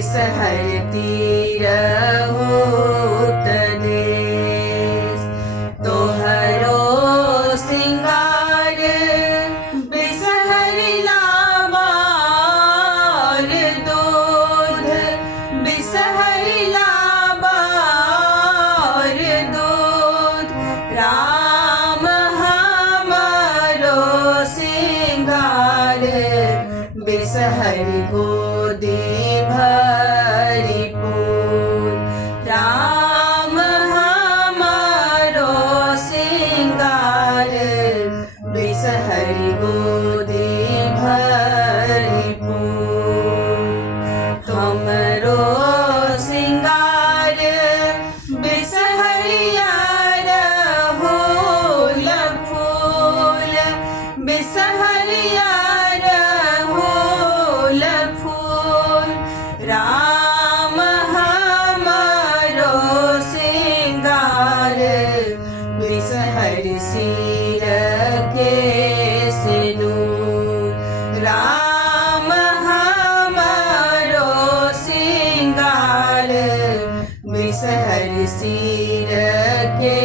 बिसहरती रहूत देश। तोहरो सिंगार बिसहरिला बार दूध, बिसहरिला बार दूध। राम हमारो सिंगार बिसहरि गोदी भरी फूल। राम हमारो सिंगार बिसहरि गोदी भरी फूल। हमरो सिंगार बिसहरिया रहोल फूल, बिसहरिया रहोल फूल। राम हमारो सिंगार बिसहरि सिर के सिंदूर। राम हमारो सिंगार बिसहरि सिर के